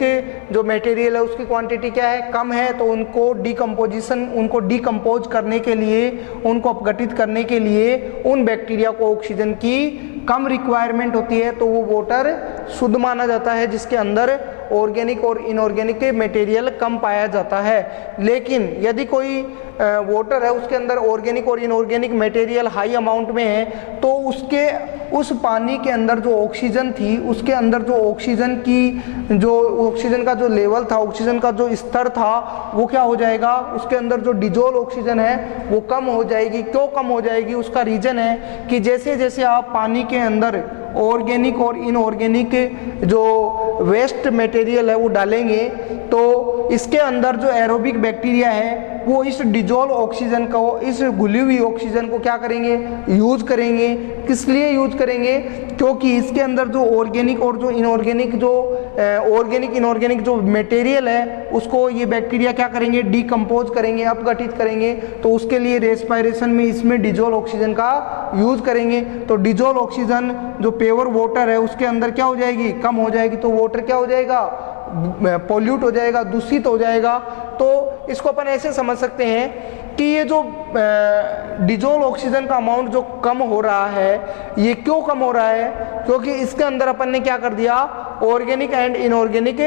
जो मटेरियल है उसकी क्वांटिटी क्या है, कम है। तो उनको डीकम्पोज करने के लिए, उनको अपघटित करने के लिए उन बैक्टीरिया को ऑक्सीजन की कम रिक्वायरमेंट होती है, तो वो वाटर शुद्ध माना जाता है जिसके अंदर ऑर्गेनिक और इनऑर्गेनिक मटेरियल कम पाया जाता है। लेकिन यदि कोई वाटर है उसके अंदर ऑर्गेनिक और इनऑर्गेनिक मटेरियल हाई अमाउंट में है, तो उस पानी के अंदर जो ऑक्सीजन थी, उसके अंदर जो ऑक्सीजन का जो लेवल था, ऑक्सीजन का जो स्तर था, वो क्या हो जाएगा, उसके अंदर जो डिजोल्व ऑक्सीजन है वो कम हो जाएगी। क्यों कम हो जाएगी, उसका रीजन है कि जैसे जैसे आप पानी के अंदर ऑर्गेनिक और इनऑर्गेनिक जो वेस्ट मटेरियल है वो डालेंगे, तो इसके अंदर जो एरोबिक बैक्टीरिया है वो इस डिजोल्व ऑक्सीजन को, इस घुली हुई ऑक्सीजन को क्या करेंगे, यूज करेंगे। किस लिए यूज करेंगे, क्योंकि इसके अंदर जो ऑर्गेनिक और जो इनऑर्गेनिक इनऑर्गेनिक जो मटेरियल है उसको ये बैक्टीरिया क्या करेंगे, डीकम्पोज करेंगे, अपघटित करेंगे। तो उसके लिए रेस्पिरेशन में इसमें डिजोल्व ऑक्सीजन का यूज करेंगे। तो डिजोल्व ऑक्सीजन जो प्योर वाटर है उसके अंदर क्या हो जाएगी, कम हो जाएगी। तो वाटर क्या हो जाएगा, पोल्यूट हो जाएगा, दूषित हो जाएगा। तो इसको अपन ऐसे समझ सकते हैं कि ये जो डिजोल्व ऑक्सीजन का अमाउंट जो कम हो रहा है, ये क्यों कम हो रहा है, क्योंकि इसके अंदर अपन ने क्या कर दिया, ऑर्गेनिक एंड इनऑर्गेनिक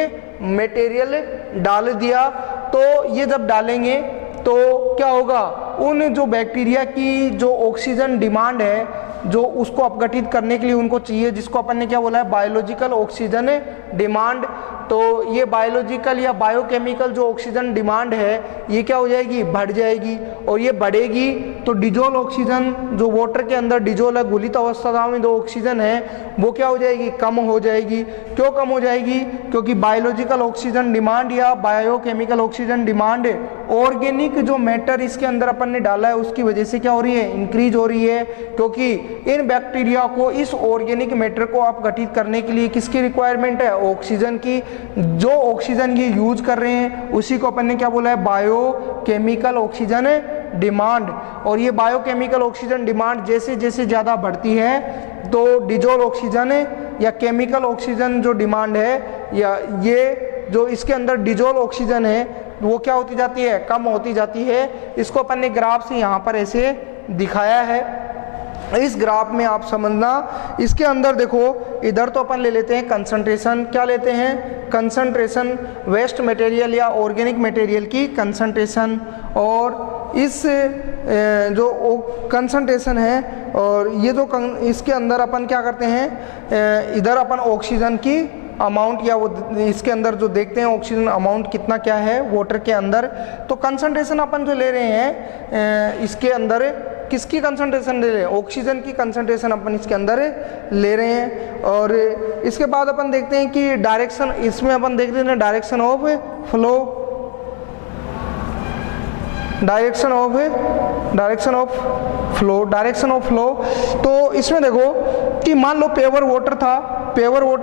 मटेरियल डाल दिया। तो ये जब डालेंगे तो क्या होगा, उन जो बैक्टीरिया की जो ऑक्सीजन डिमांड है, जो उसको अपघटित करने के लिए उनको चाहिए, जिसको अपन ने क्या बोला है, बायोलॉजिकल ऑक्सीजन डिमांड। तो ये बायोलॉजिकल या बायोकेमिकल जो ऑक्सीजन डिमांड है ये क्या हो जाएगी, बढ़ जाएगी। और ये बढ़ेगी तो डिजोल्व ऑक्सीजन जो वाटर के अंदर डिजोल्व है, घुलित अवस्था में जो ऑक्सीजन है वो क्या हो जाएगी, कम हो जाएगी। क्यों कम हो जाएगी, क्योंकि बायोलॉजिकल ऑक्सीजन डिमांड या बायोकेमिकल ऑक्सीजन डिमांड ऑर्गेनिक जो मैटर इसके अंदर अपन ने डाला है उसकी वजह से क्या हो रही है, इंक्रीज हो रही है। क्योंकि इन बैक्टीरिया को इस ऑर्गेनिक मैटर को अपघटित करने के लिए किसकी रिक्वायरमेंट है, ऑक्सीजन की। जो ऑक्सीजन ये यूज कर रहे हैं उसी को अपन ने क्या बोला है, बायोकेमिकल ऑक्सीजन डिमांड। और ये बायोकेमिकल ऑक्सीजन डिमांड जैसे जैसे ज़्यादा बढ़ती है तो डिजोल्व ऑक्सीजन या केमिकल ऑक्सीजन जो डिमांड है, या ये जो इसके अंदर डिजोल्व ऑक्सीजन है वो क्या होती जाती है, कम होती जाती है। इसको अपन ने ग्राफ से यहाँ पर ऐसे दिखाया है। इस ग्राफ में आप समझना, इसके अंदर देखो, इधर तो अपन ले लेते हैं कंसंट्रेशन, क्या लेते हैं, कंसंट्रेशन वेस्ट मटेरियल या ऑर्गेनिक मटेरियल की कंसंट्रेशन। और इस जो कंसंट्रेशन है और ये जो इसके अंदर अपन क्या करते हैं, इधर अपन ऑक्सीजन की अमाउंट या वो इसके अंदर जो देखते हैं ऑक्सीजन अमाउंट कितना क्या है वाटर के अंदर। तो कंसंट्रेशन अपन जो ले रहे हैं इसके अंदर किसकी कंसंट्रेशन ले रहे हैं, ऑक्सीजन की कंसंट्रेशन अपन इसके अंदर ले रहे हैं। और इसके बाद अपन देखते हैं कि डायरेक्शन, इसमें अपन देखते हैं direction of flow, direction of flow. तो इसमें देखो कि मान लो प्योर वाटर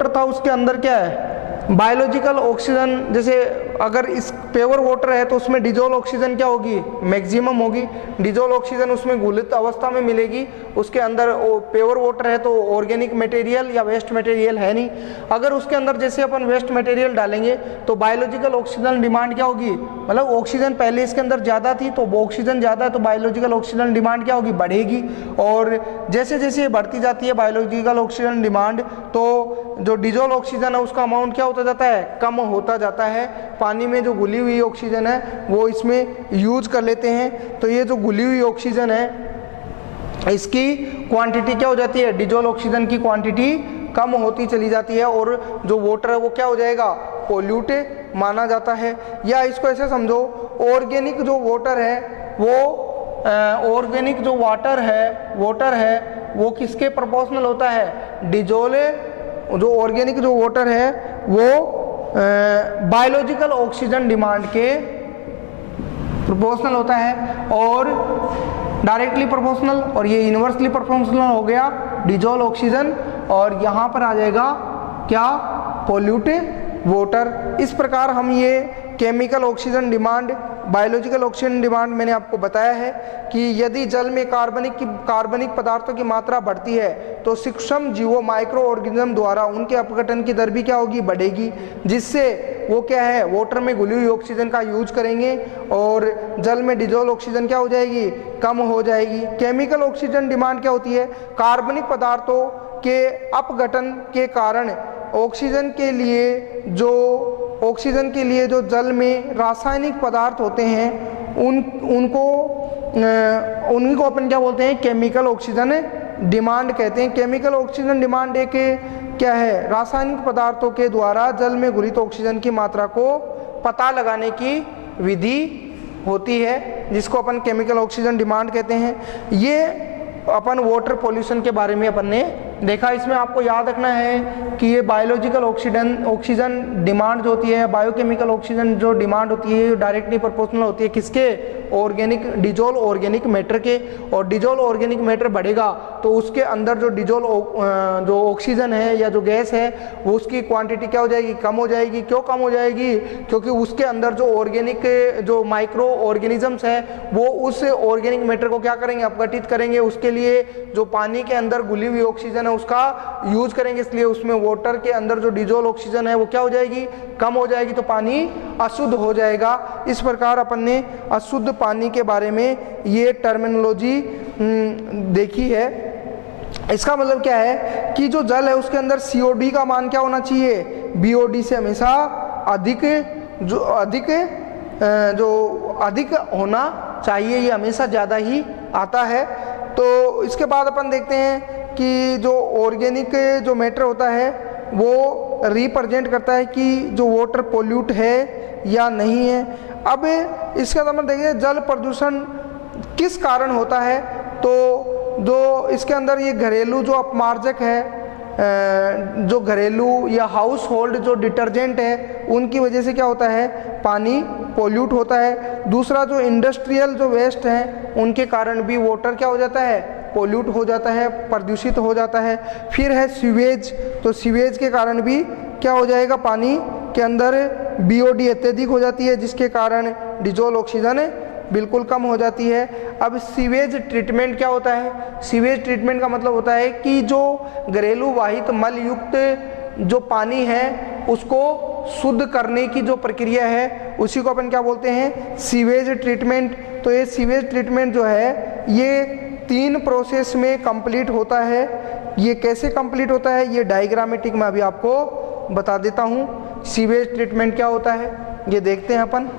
था, उसके अंदर क्या है, बायोलॉजिकल ऑक्सीजन। जैसे अगर इस प्योर वाटर है तो उसमें डिजोल्व ऑक्सीजन क्या होगी, मैक्सिमम होगी। डिजोल्व ऑक्सीजन उसमें घुलित अवस्था में मिलेगी। उसके अंदर प्योर वाटर है तो ऑर्गेनिक मटेरियल या वेस्ट मटेरियल है नहीं। अगर उसके अंदर जैसे अपन वेस्ट मटेरियल डालेंगे तो बायोलॉजिकल ऑक्सीजन डिमांड क्या होगी, मतलब ऑक्सीजन पहले इसके अंदर ज़्यादा थी तो ऑक्सीजन ज़्यादा है तो बायोलॉजिकल ऑक्सीजन डिमांड क्या होगी, बढ़ेगी। और जैसे जैसे बढ़ती जाती है बायोलॉजिकल ऑक्सीजन डिमांड तो जो डिजोल्व ऑक्सीजन है उसका अमाउंट क्या होता जाता है, कम होता जाता है। पानी में जो घुली हुई ऑक्सीजन है वो इसमें यूज कर लेते हैं। तो ये जो घुली हुई ऑक्सीजन है इसकी क्वांटिटी क्या हो जाती है, डिजोल्व ऑक्सीजन की क्वांटिटी कम होती चली जाती है और जो वाटर है वो क्या हो जाएगा, पोल्यूट माना जाता है। या इसको ऐसे समझो, ऑर्गेनिक जो वाटर है वो ऑर्गेनिक जो वाटर है वो किसके प्रोपोर्शनल होता है, डिजोल्व, जो ऑर्गेनिक जो वाटर है वो बायोलॉजिकल ऑक्सीजन डिमांड के प्रोपोर्शनल होता है, और डायरेक्टली प्रोपोर्शनल, और ये इनवर्सली प्रोपोर्शनल हो गया डिजोल्व ऑक्सीजन, और यहाँ पर आ जाएगा क्या, पोल्यूट वाटर। इस प्रकार हम ये chemical oxygen demand, biological oxygen demand मैंने आपको बताया है कि यदि जल में कार्बनिक पदार्थों की मात्रा बढ़ती है तो सूक्ष्म जीवों माइक्रो ऑर्गेनिज्म द्वारा उनके अपघटन की दर भी क्या होगी, बढ़ेगी, जिससे वो क्या है, वाटर में घुली हुई ऑक्सीजन का यूज करेंगे और जल में डिजोल्व ऑक्सीजन क्या हो जाएगी, कम हो जाएगी। केमिकल ऑक्सीजन डिमांड क्या होती है, कार्बनिक पदार्थों के अपघटन के कारण ऑक्सीजन के लिए जो जल में रासायनिक पदार्थ होते हैं उनको अपन क्या बोलते हैं, केमिकल ऑक्सीजन डिमांड कहते हैं। केमिकल ऑक्सीजन डिमांड एक क्या है, रासायनिक पदार्थों के द्वारा जल में घुलित ऑक्सीजन की मात्रा को पता लगाने की विधि होती है, जिसको अपन केमिकल ऑक्सीजन डिमांड कहते हैं। ये अपन वाटर पॉल्यूशन के बारे में अपन ने देखा। इसमें आपको याद रखना है कि ये बायोलॉजिकल ऑक्सीजन डिमांड जो होती है, बायोकेमिकल ऑक्सीजन जो डिमांड होती है, डायरेक्टली प्रोपोर्शनल होती है किसके, डिजोल्व ऑर्गेनिक मैटर के। और डिजोल्व ऑर्गेनिक मैटर बढ़ेगा तो उसके अंदर जो ऑक्सीजन है या जो गैस है वो उसकी क्वांटिटी क्या हो जाएगी, कम हो जाएगी। क्यों कम हो जाएगी, क्योंकि उसके अंदर जो माइक्रो ऑर्गेनिजम्स है वो उस ऑर्गेनिक मैटर को क्या करेंगे, अपघटित करेंगे। उसके लिए जो पानी के अंदर घुली हुई ऑक्सीजन है उसका यूज करेंगे, इसलिए उसमें वाटर के अंदर जो डिजोल्व ऑक्सीजन है वो क्या हो जाएगी, कम हो जाएगी, तो पानी अशुद्ध हो जाएगा। इस प्रकार अपन ने अशुद्ध पानी के बारे में ये टर्मिनोलॉजी देखी है। इसका मतलब क्या है कि जो जल है उसके अंदर COD का मान क्या होना चाहिए, BOD से हमेशा अधिक होना चाहिए, ये हमेशा ज़्यादा ही आता है। तो इसके बाद अपन देखते हैं कि जो ऑर्गेनिक जो मैटर होता है वो रिप्रेजेंट करता है कि जो वाटर पोल्यूट है या नहीं है। अब इसका मतलब देखिए जल प्रदूषण किस कारण होता है, तो जो इसके अंदर ये घरेलू जो अपमार्जक है, जो घरेलू या हाउस होल्ड जो डिटर्जेंट है उनकी वजह से क्या होता है, पानी पोल्यूट होता है। दूसरा जो इंडस्ट्रियल जो वेस्ट हैं उनके कारण भी वाटर क्या हो जाता है, पोल्यूट हो जाता है, प्रदूषित हो जाता है। फिर है सीवेज, तो सीवेज के कारण भी क्या हो जाएगा, पानी के अंदर BOD अत्यधिक हो जाती है, जिसके कारण डिजोल्व ऑक्सीजन बिल्कुल कम हो जाती है। अब सीवेज ट्रीटमेंट क्या होता है, सीवेज ट्रीटमेंट का मतलब होता है कि जो घरेलू वाहित मल युक्त जो पानी है उसको शुद्ध करने की जो प्रक्रिया है उसी को अपन क्या बोलते हैं, सीवेज ट्रीटमेंट। तो ये सीवेज ट्रीटमेंट जो है ये 3 प्रोसेस में कंप्लीट होता है। ये कैसे कंप्लीट होता है, ये डायग्रामेटिक में अभी आपको बता देता हूँ। सीवेज ट्रीटमेंट क्या होता है ये देखते हैं अपन।